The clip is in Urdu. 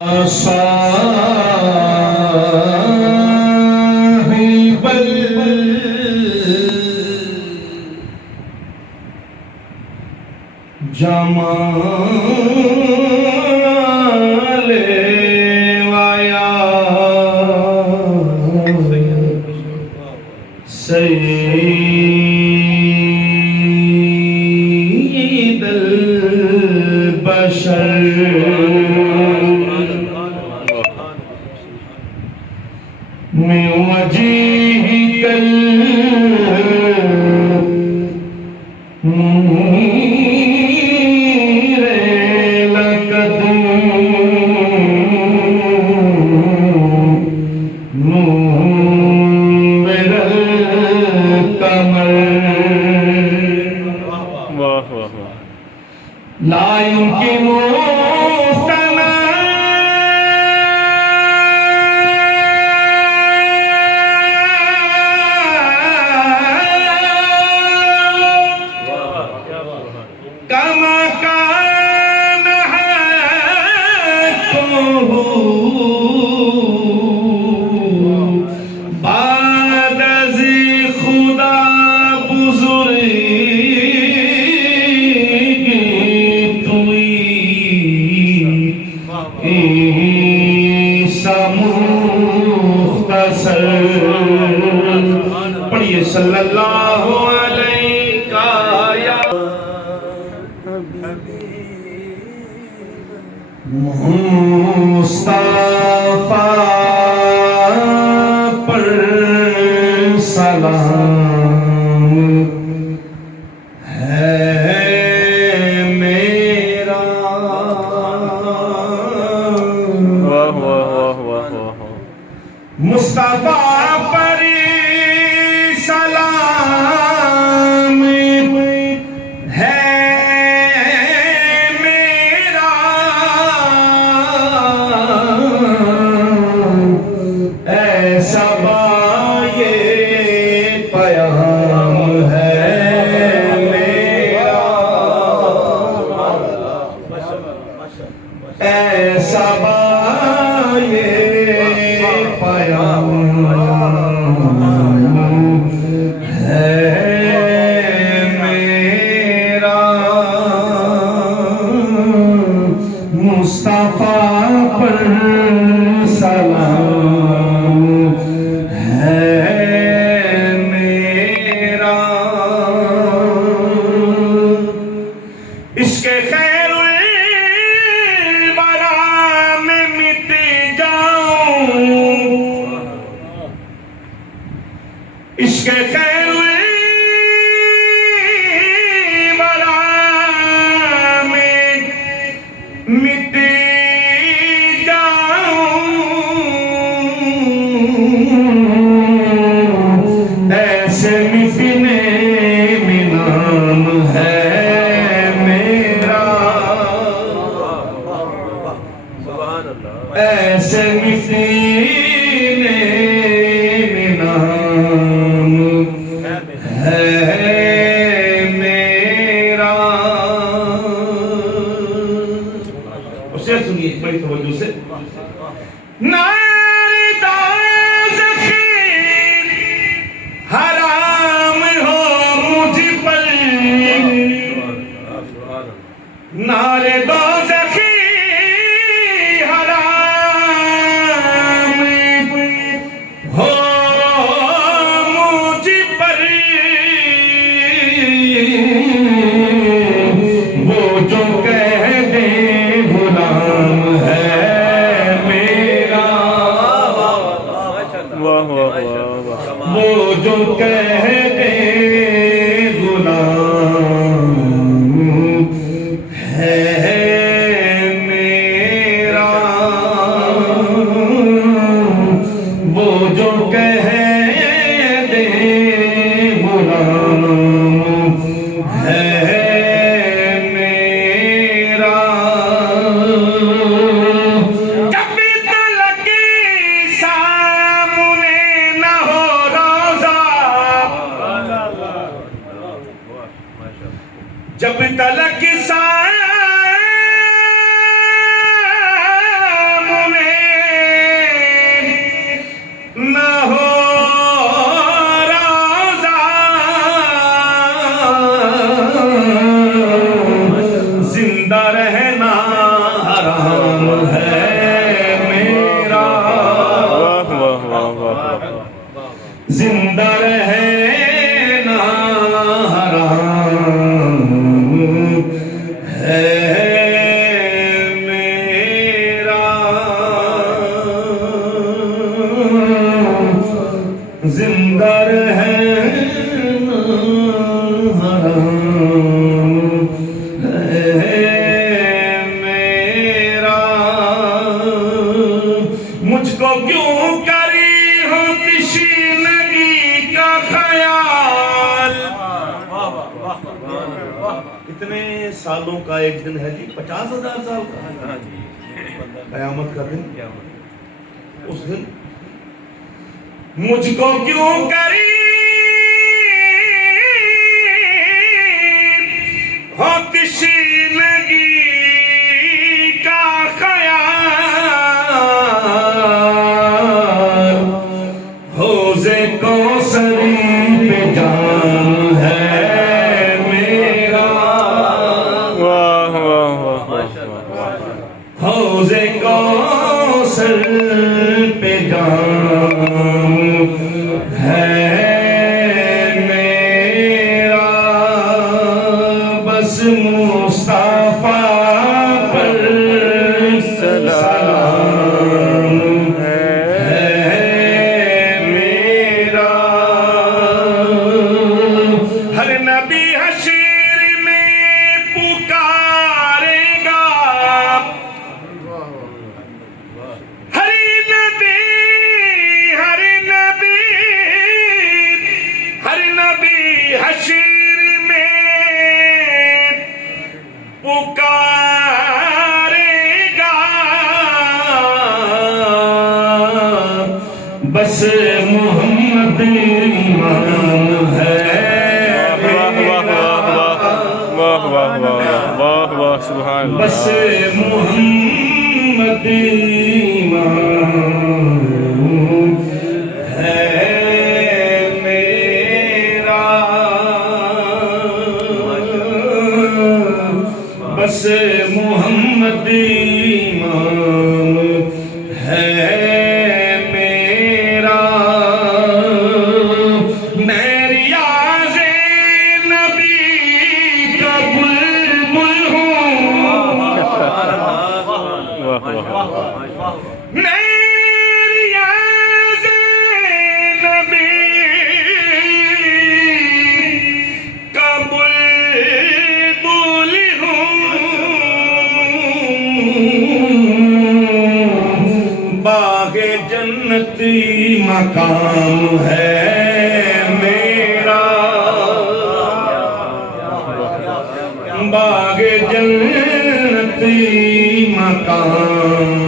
صاحب الجمال ویا سید البشر من وجهك المنير لقد نور القمر لا يمكن كما كان حقه بعد ذی خدا بزرگی توئی عیسی مختصر پڑھیے صلی اللہ علیہ یا مصطفیٰ پر سلام ہے میرا مصطفیٰ پر سلام ہے ایسا بائے پیام ہے میرا مصطفیٰ پر سلام ہے میرا عشق خیر عشق خیر الورا میں مٹ جاؤں ایسے مٹنے میں نام ہے میرا ایسے مٹنے میں نام ہے میرا اسے سنیے بڑی توجہ سے نار دوزخ حرام ہو مجھ پر نار دوزخ حرام ہو وہ جو کہہ دے غلام ہے میرا کیوں کری ہو تشنگی کا خیال. کتنے سالوں کا ایک دن ہے جی؟ 50,000 سال کا. قیامت کا دن. اس دن مجھ کو کیوں کری ہو تشنگی کا خیال. حوض کوثر پہ جان ہے میرا. حوض کوثر پہ جان ہے میرا. بس مصطفیٰ پر سلام ہے میرا. ہر نبی حشر میں پکارے گا. ہر نبی حشر میں پکارے گا. بس محمد ایمان ہے. بس محمد ایمان ہے میرا. بس محمد ایمان ہے میرا. میں ریاض نبی کا بلبل ہوں. میں ریاض نبی کا بلبل ہوں. باغ جنتی مقام ہے میرا. باغ جنتی مقام